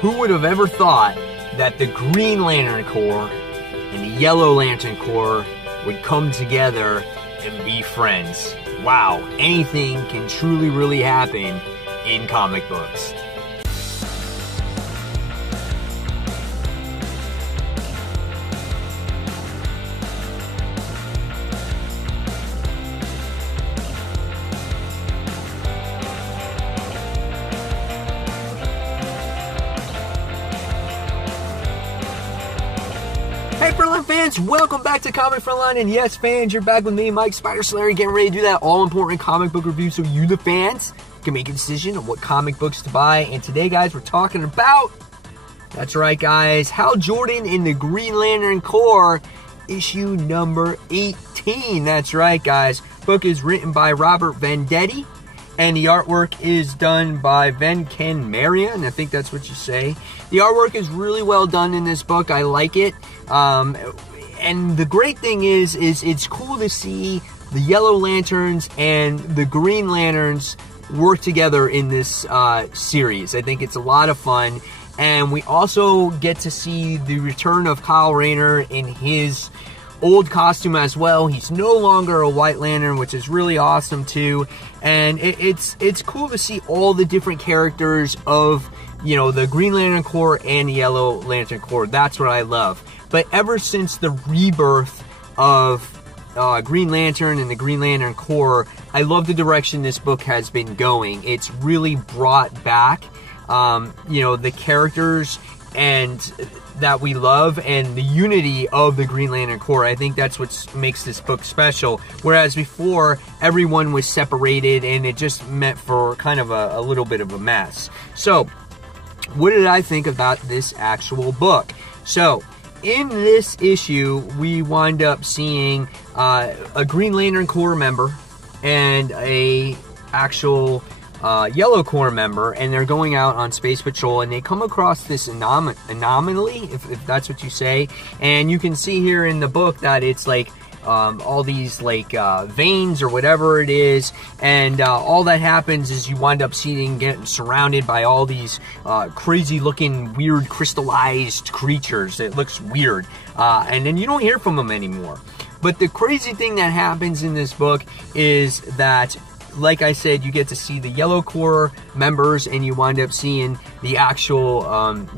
Who would have ever thought that the Green Lantern Corps and the Yellow Lantern Corps would come together and be friends? Wow, anything can truly really happen in comic books. Hey Frontline fans, welcome back to Comic Frontline, and yes fans, you're back with me, Mike Spider Slayer, getting ready to do that all-important comic book review so you the fans can make a decision on what comic books to buy. And today guys, we're talking about, that's right guys, Hal Jordan in the Green Lantern Corps, issue number 18. That's right guys, book is written by Robert Venditti, and the artwork is done by Venken Marion, I think that's what you say. The artwork is really well done in this book. I like it. And the great thing is it's cool to see the Yellow Lanterns and the Green Lanterns work together in this series. I think it's a lot of fun. And we also get to see the return of Kyle Rayner in his old costume as well. He's no longer a White Lantern, which is really awesome too. And it's cool to see all the different characters of, you know, the Green Lantern Corps and the Yellow Lantern Corps. That's what I love. But ever since the rebirth of Green Lantern and the Green Lantern Corps, I love the direction this book has been going. It's really brought back, you know, the characters and that we love and the unity of the Green Lantern Corps. I think that's what makes this book special. Whereas before, everyone was separated and it just meant for kind of a little bit of a mess. So, what did I think about this actual book? So, in this issue, we wind up seeing a Green Lantern Corps member and a actual Yellow Corps member, and they're going out on space patrol, and they come across this anomaly, if that's what you say. And you can see here in the book that it's like all these like veins or whatever it is, and all that happens is you wind up getting surrounded by all these crazy looking weird crystallized creatures. It looks weird, and then you don't hear from them anymore. But the crazy thing that happens in this book is that, like I said, you get to see the Yellow Corps members, and you wind up seeing the actual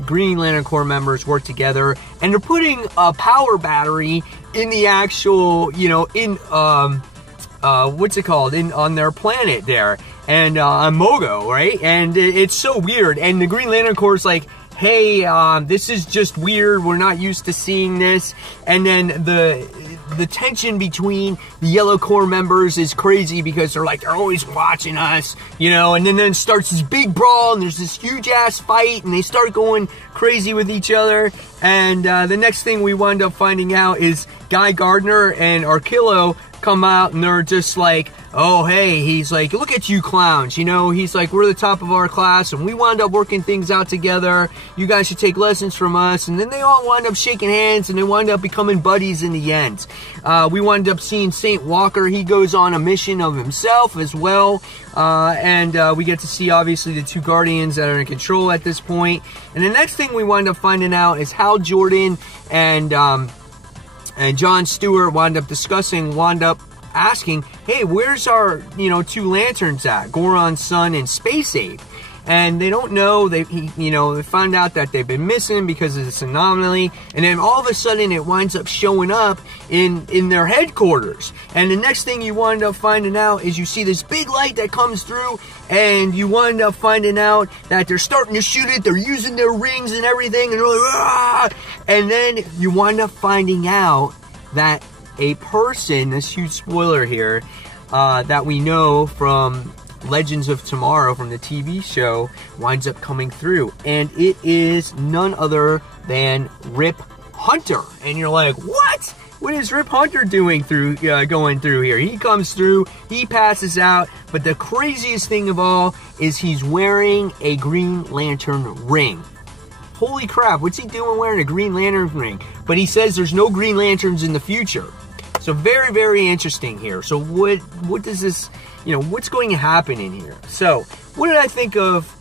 Green Lantern Corps members work together, and they're putting a power battery in the actual, you know, in what's it called, on their planet there, and on Mogo, right? And it's so weird. And the Green Lantern Corps is like, hey, this is just weird, we're not used to seeing this. And then the tension between the Yellow Corps members is crazy because they're like, they're always watching us, you know. And then starts this big brawl, and there's this huge ass fight, and they start going crazy with each other. And the next thing we wind up finding out is Guy Gardner and Arkillo come out, and they're just like, oh hey, he's like, look at you clowns, you know, he's like, we're the top of our class and we wound up working things out together, you guys should take lessons from us. And then they all wind up shaking hands, and they wind up becoming buddies in the end. We wind up seeing Saint Walker. He goes on a mission of himself as well, and we get to see obviously the two Guardians that are in control at this point. And the next thing we wind up finding out is Hal Jordan and John Stewart wind up asking, hey, where's our, you know, two lanterns at? Goron Sun and Space Ape. And they don't know, they find out that they've been missing because of this anomaly, and then all of a sudden it winds up showing up in their headquarters. And the next thing you wind up finding out is you see this big light that comes through, and you wind up finding out that they're starting to shoot it, they're using their rings and everything, and they're like, ah! And then you wind up finding out that a person, this huge spoiler here, that we know from Legends of Tomorrow, from the TV show, winds up coming through. And it is none other than Rip Hunter. And you're like, what? What is Rip Hunter doing going through here? He comes through, he passes out, but the craziest thing of all is he's wearing a Green Lantern ring. Holy crap, what's he doing wearing a Green Lantern ring? But he says there's no Green Lanterns in the future. So very, very interesting here. So what does this, you know, what's going to happen in here? So what did I think of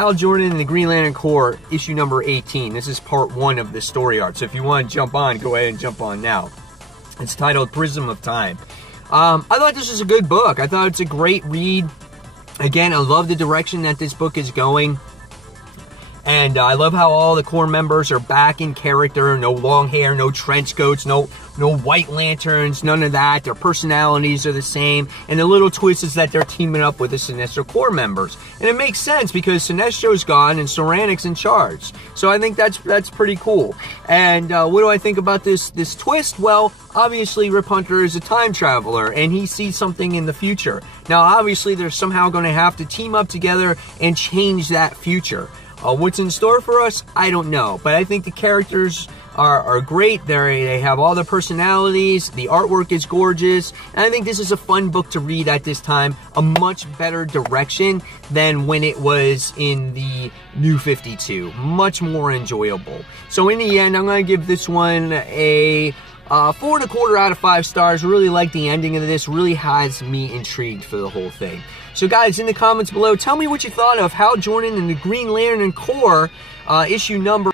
Hal Jordan and the Green Lantern Corps, issue number 18. This is part 1 of the story arc. So if you want to jump on, go ahead and jump on now. It's titled Prism of Time. I thought this was a good book. I thought it's a great read. Again, I love the direction that this book is going. And I love how all the Corps members are back in character. No long hair, no trench coats, no white lanterns, none of that. Their personalities are the same. And the little twist is that they're teaming up with the Sinestro Corps members. And it makes sense because Sinestro's gone and Soranic's in charge. So I think that's pretty cool. And what do I think about this twist? Well, obviously Rip Hunter is a time traveler and he sees something in the future. Now, obviously, they're somehow going to have to team up together and change that future. What's in store for us? I don't know. But I think the characters are great. They have all their personalities. The artwork is gorgeous. And I think this is a fun book to read at this time. A much better direction than when it was in the New 52. Much more enjoyable. So in the end, I'm going to give this one a 4.25 out of 5 stars. Really like the ending of this. Really has me intrigued for the whole thing. So guys, in the comments below, tell me what you thought of Hal Jordan and the Green Lantern Corps, issue number